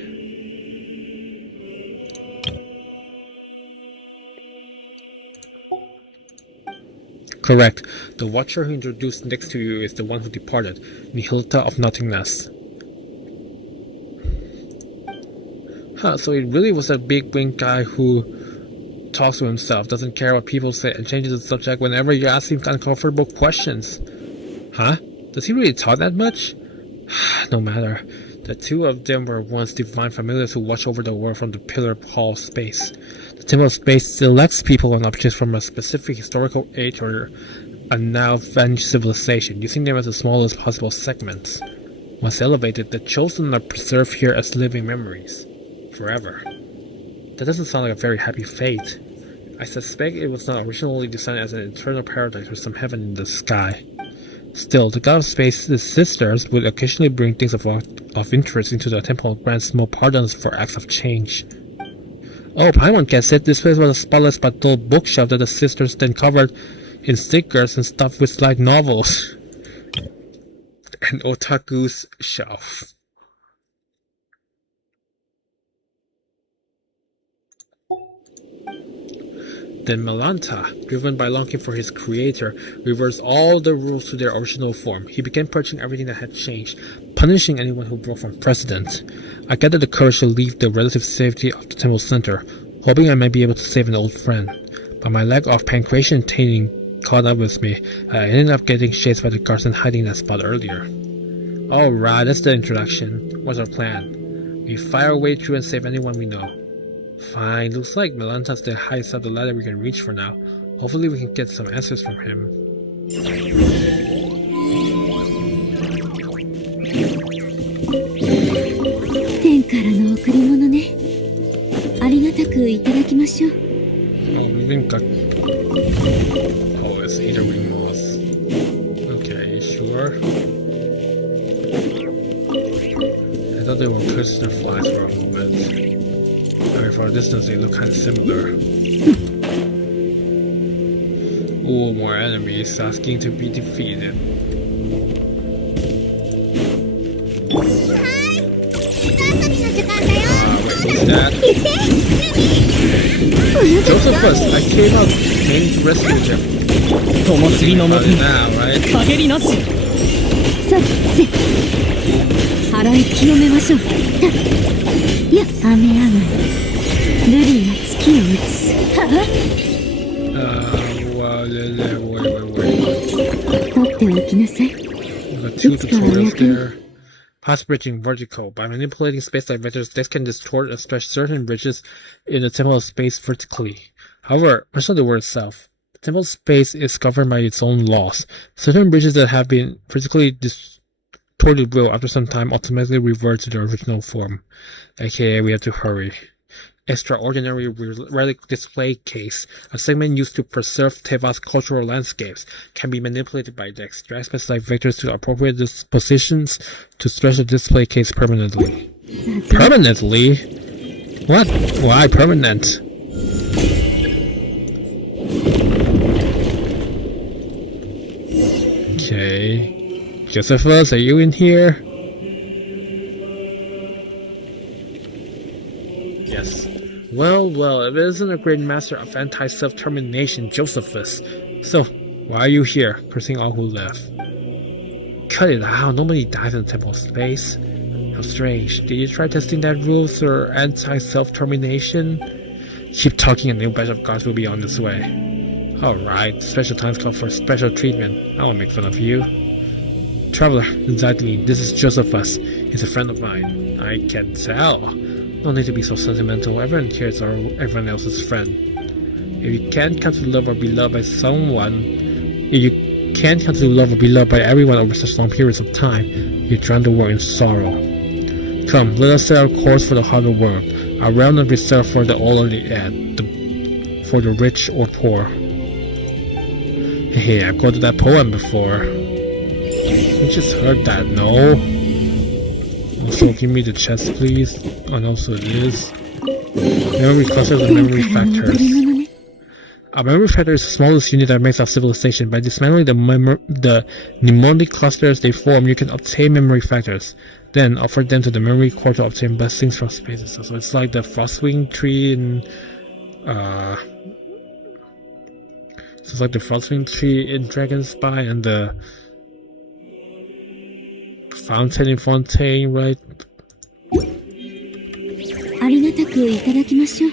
Correct. The watcher who introduced next to you is the one who departed, Nihilita of Nothingness. So it really was a big wing guy who talks to himself, doesn't care what people say, and changes the subject whenever you ask him uncomfortable questions. Huh? Does he really talk that much? No matter. The two of them were once divine familiars who watch over the world from the pillar hall space. The Temple of Space selects people and objects from a specific historical age or a now vanished civilization, using them as the smallest possible segments. Once elevated, the chosen are preserved here as living memories. Forever. That doesn't sound like a very happy fate. I suspect it was not originally designed as an eternal paradise with some heaven in the sky. Still, the god of space's sisters would occasionally bring things of interest into the temple and grant small pardons for acts of change. Oh, Paimon gets it. This place was a spotless but dull bookshelf that the sisters then covered in stickers and stuffed with light novels. An otaku's shelf. Then Malanta, driven by longing for his creator, reversed all the rules to their original form. He began purging everything that had changed, punishing anyone who broke from precedent. I gathered the courage to leave the relative safety of the temple center, hoping I might be able to save an old friend. But my lack of pancreation training caught up with me. I ended up getting chased by the guards and hiding in that spot earlier. Alright, that's the introduction. What's our plan? We fire our way through and save anyone we know. Fine, looks like Melanta's the highest up the ladder we can reach for now. Hopefully we can get some answers from him. 天からの贈り物ね。ありがたくいただきましょう。Oh, we even got... Oh, it's either wing moss. Okay, sure. I thought they were crystal flies for a moment. I mean, from a distance they look kind of similar. Ooh, more enemies asking to be defeated. Who's that? Josephus, I came out mainly to rescue him. Now, right? させ払い清めましょう。いや、雨上がり。ルリーが月を映す。はぁ？ 取っておきなさい。Two tutorials there. Path bridging vertical. By manipulating space-like vectors, Dex can distort and stretch certain bridges in the temple of space vertically. However, much like the word itself, the temple of space is governed by its own laws. Certain bridges that have been vertically distorted will, after some time, automatically revert to their original form. AKA, we have to hurry. Extraordinary relic display case, a segment used to preserve Teva's cultural landscapes, can be manipulated by Dex. Drag specific vectors to appropriate positions to stretch the display case permanently. Permanently? What? Why permanent? Okay. Josephus, are you in here? Yes. Well, if it isn't a great master of anti-self-termination, Josephus. So, why are you here, cursing all who left? Cut it out, nobody dies in the temple of space. How strange. Did you try testing that rule for anti-self-termination? Keep talking, a new batch of guards will be on its way. Alright, special times call for special treatment. I won't make fun of you. Traveler, exactly, this is Josephus. He's a friend of mine. I can tell. No need to be so sentimental. Everyone here is everyone else's friend. If you can't come to love or be loved by someone, if you can't come to love or be loved by everyone over such long periods of time, you drown the world in sorrow. Come, let us set our course for the harder world. Our realm not reserved for the old or the dead, for the rich or poor. Hey, I've quoted that poem before. You just heard that, no? Also, give me the chest, please. And also this. Memory clusters and memory factors. A memory factor is the smallest unit that makes up civilization. By dismantling the mnemonic clusters they form, you can obtain memory factors. Then offer them to the memory core to obtain blessings from space. So it's like the Frostwing tree in so it's like the Frostwing tree in Dragon Spy and the Fountain in Fontaine, right? ありがたくいただきましょう。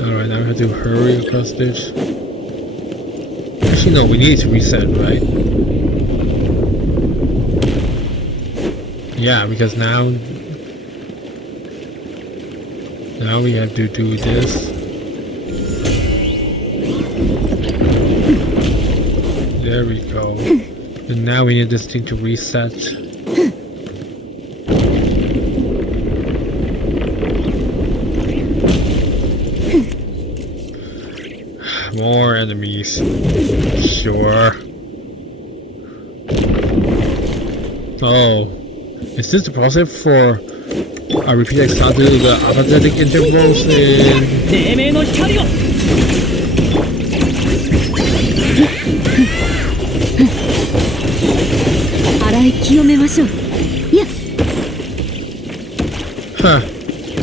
Alright, now we have to hurry across this. Actually, no, we need to reset, right? Yeah, because now Now we have to do this. There we go. And now we need this thing to reset. More enemies. Sure. Oh. Is this the process for a repeat example to the apathetic intervals in... 黎明の光を Huh.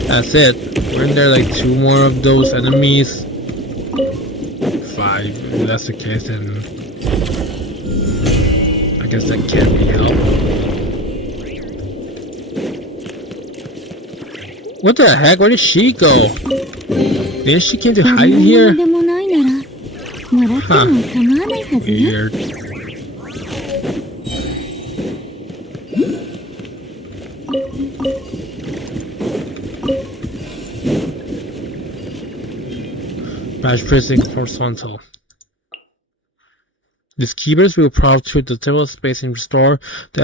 That's it. Weren't there like 2 more of those enemies? 5. If that's the case, then I guess that can't be helped. What the heck? Where did she go? Didn't she came to hide in here? Huh. Weird. Match pressing horizontal. These keyboards will prompt to the table space and restore the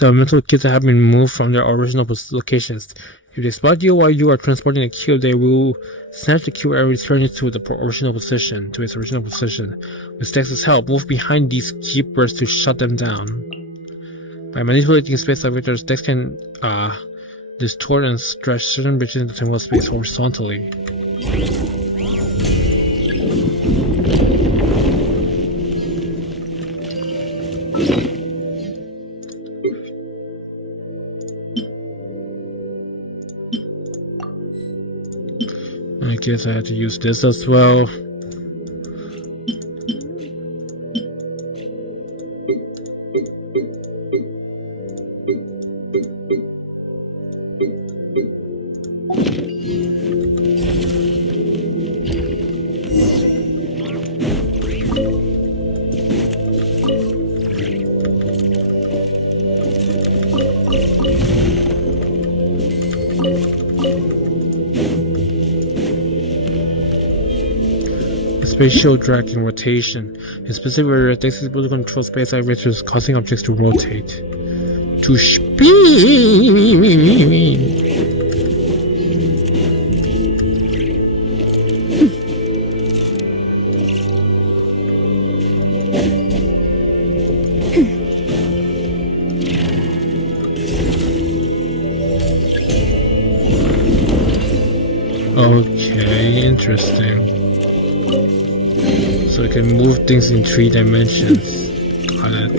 elemental keys that have been moved from their original locations. If they spot you while you are transporting a cube, they will snatch the cube and return it to its original position. With Dex's help, move behind these keyboards to shut them down. By manipulating space elevators, Dex can distort and stretch certain regions in the temporal space horizontally. I guess I have to use this as well. Spatial drag and rotation. In specific areas, Dex is able to control space elevators, causing objects to rotate. To spin! Okay, interesting. So I can move things in 3 dimensions. Got it.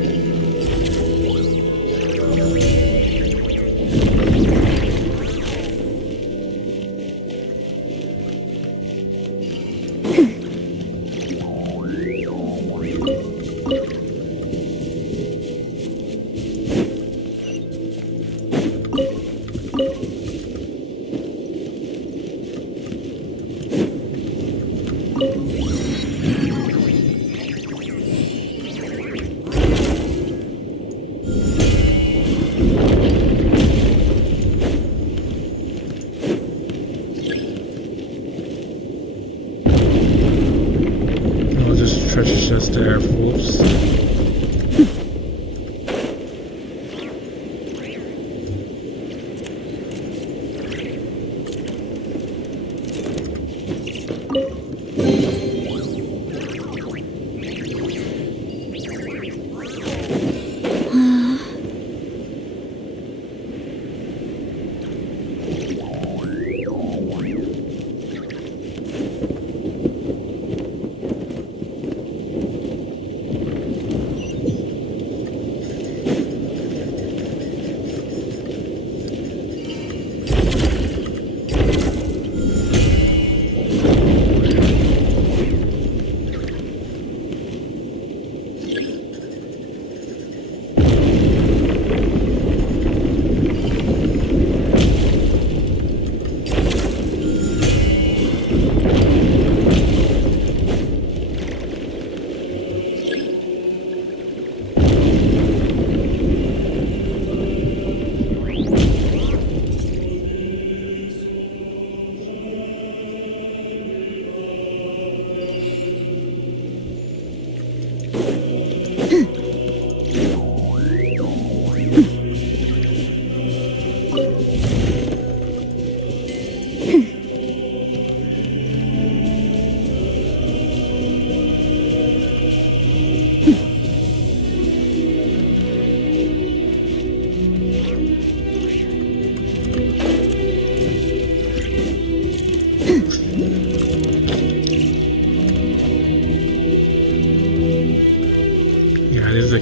Just there, whoops.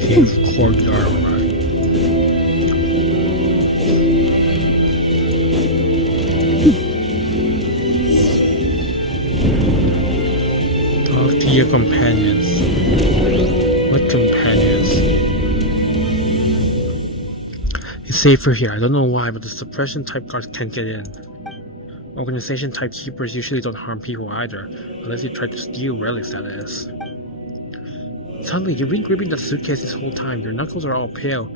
king's courtyard, right? Talk to your companions. What companions? It's safer here. I don't know why, but the suppression type guards can't get in. Organization type keepers usually don't harm people either, unless you try to steal relics, that is. Suddenly, you've been gripping the suitcase this whole time. Your knuckles are all pale.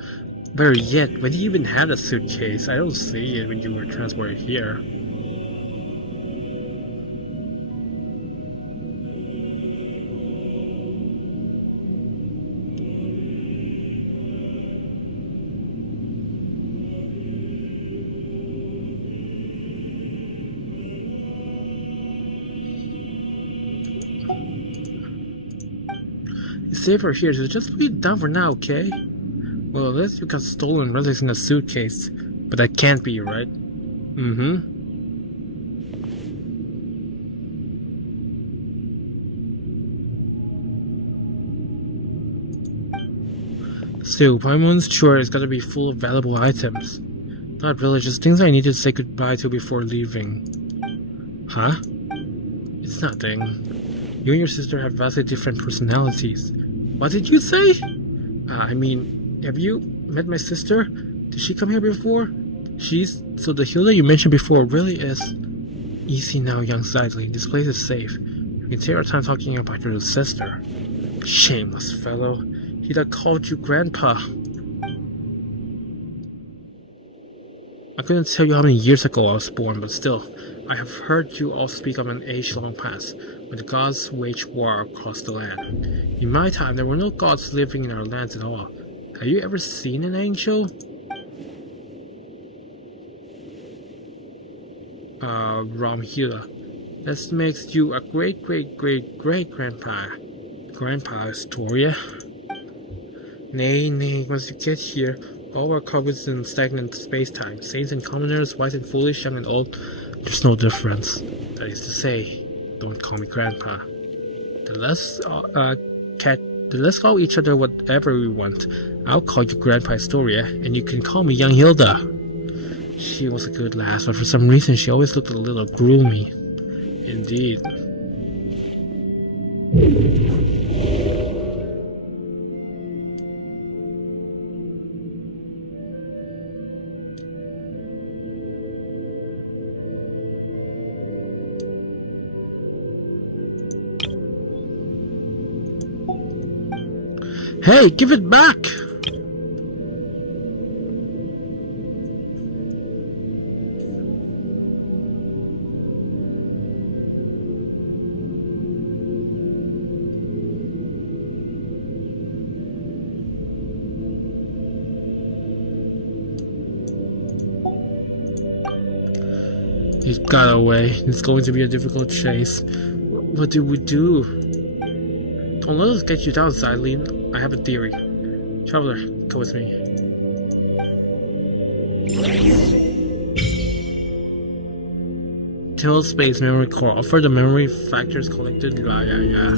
Better yet, when do you even have a suitcase? I don't see it when you were transported here. It's safer here, so just put it down for now, okay? Well, unless you got stolen relics in a suitcase. But that can't be, right? Still, Paimon's sure it's gotta be full of valuable items. Not really, just things I need to say goodbye to before leaving. Huh? It's nothing. You and your sister have vastly different personalities. What did you say? I mean, have you met my sister? Did she come here before? So the Hilda you mentioned before really is... Easy now, young Sidley. This place is safe. You can take our time talking about your sister. Shameless fellow. He'd have called you Grandpa. I couldn't tell you how many years ago I was born, but still, I have heard you all speak of an age long past, when the gods waged war across the land. In my time, there were no gods living in our lands at all. Have you ever seen an angel? Ramhila. That makes you a great-great-great-great-grandpa. Grandpa Astoria? Nay, once you get here, all are covered in stagnant space-time. Saints and commoners, wise and foolish, young and old, there's no difference. That is to say, don't call me Grandpa. Let's call each other whatever we want. I'll call you Grandpa Astoria, and you can call me Young Hilda. She was a good lass, but for some reason she always looked a little gloomy. Indeed. Hey, give it back! He got away. It's going to be a difficult chase. What do we do? Don't let us get you down, Xylene. I have a theory. Traveler, come with me. Till space memory core. Offer the memory factors collected. Yeah.